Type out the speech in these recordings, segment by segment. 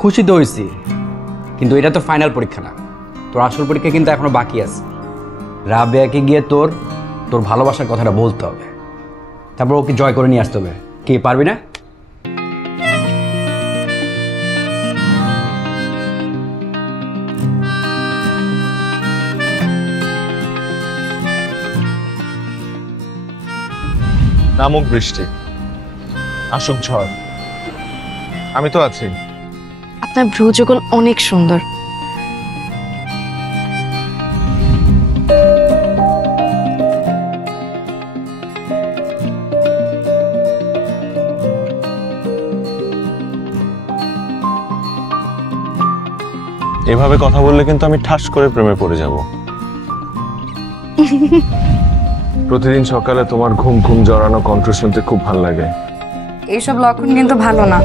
খুশি তো হয়েছি, কিন্তু এটা তো ফাইনাল পরীক্ষা না। তোর আসল পরীক্ষা কিন্তু এখনো বাকি আছে। রাবেয়াকে গিয়ে তোর তোর ভালোবাসার কথাটা বলতে হবে, তারপর ওকে জয় করে নিয়ে আসতে হবে। কি পারবি না? নামুক বৃষ্টি, আসুক ঝড়, আমি তো আছি। আপনার ভ্রুযুগল অনেক সুন্দর। এভাবে কথা বললে কিন্তু আমি ঠাস করে প্রেমে পড়ে যাব। প্রতিদিন সকালে তোমার ঘুম ঘুম জড়ানো কণ্ঠ শুনতে খুব ভালো লাগে। এইসব লক্ষণ কিন্তু ভালো না।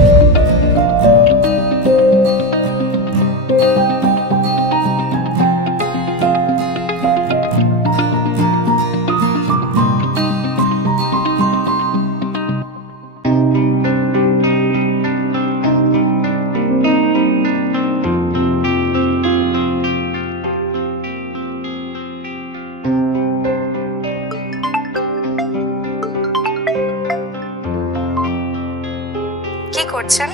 কি করছেন?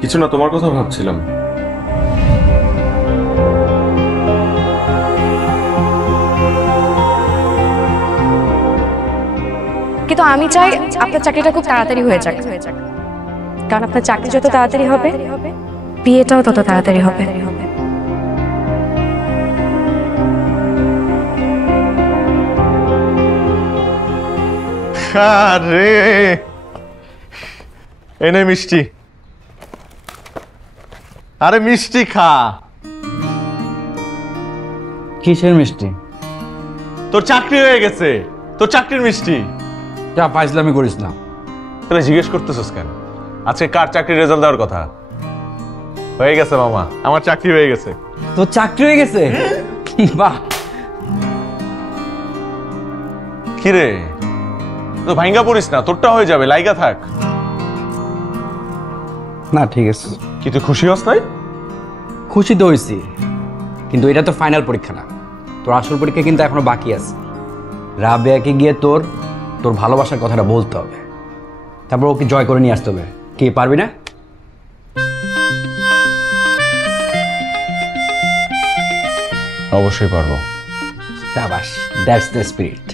কিছু না, তোমার কথা ভাবছিলাম। কিন্তু আমি চাই আপনার চাকরিটা খুব তাড়াতাড়ি হয়ে যাক, কারণ আপনার চাকরি যত তাড়াতাড়ি হবে বিয়েটাও তত তাড়াতাড়ি হবে। আরে এনে মিষ্টি, আরে মিষ্টি খা। কিসের মিষ্টি? তোর চাকরি হয়ে গেছে, তোর চাকরির মিষ্টি। যা ফাইজলামি করিস না। তাহলে জিজ্ঞেস করতেছিস কেন? আজকে কার চাকরির রেজাল্ট দেওয়ার কথা? হয়ে গেছে মামা, আমার চাকরি হয়ে গেছে। তোর চাকরি হয়ে গেছে? বাহ। কিরে, তো ভাঙ্গা পড়িস না, তোরটা হয়ে যাবে, লাইগা থাক। না ঠিক আছে। কি তুই খুশি হস নাই? খুশি তো হয়েছি, কিন্তু এটা তো ফাইনাল পরীক্ষা না। তোর আসল পরীক্ষা কিন্তু এখনো বাকি আছে। রাবেয়াকে গিয়ে তোর তোর ভালোবাসার কথাটা বলতে হবে, তারপর ওকে জয় করে নিয়ে আসতে হবে। কি পারবি না? অবশ্যই পারবো। শাবাশ, দ্যাটস দ্য স্পিরিট।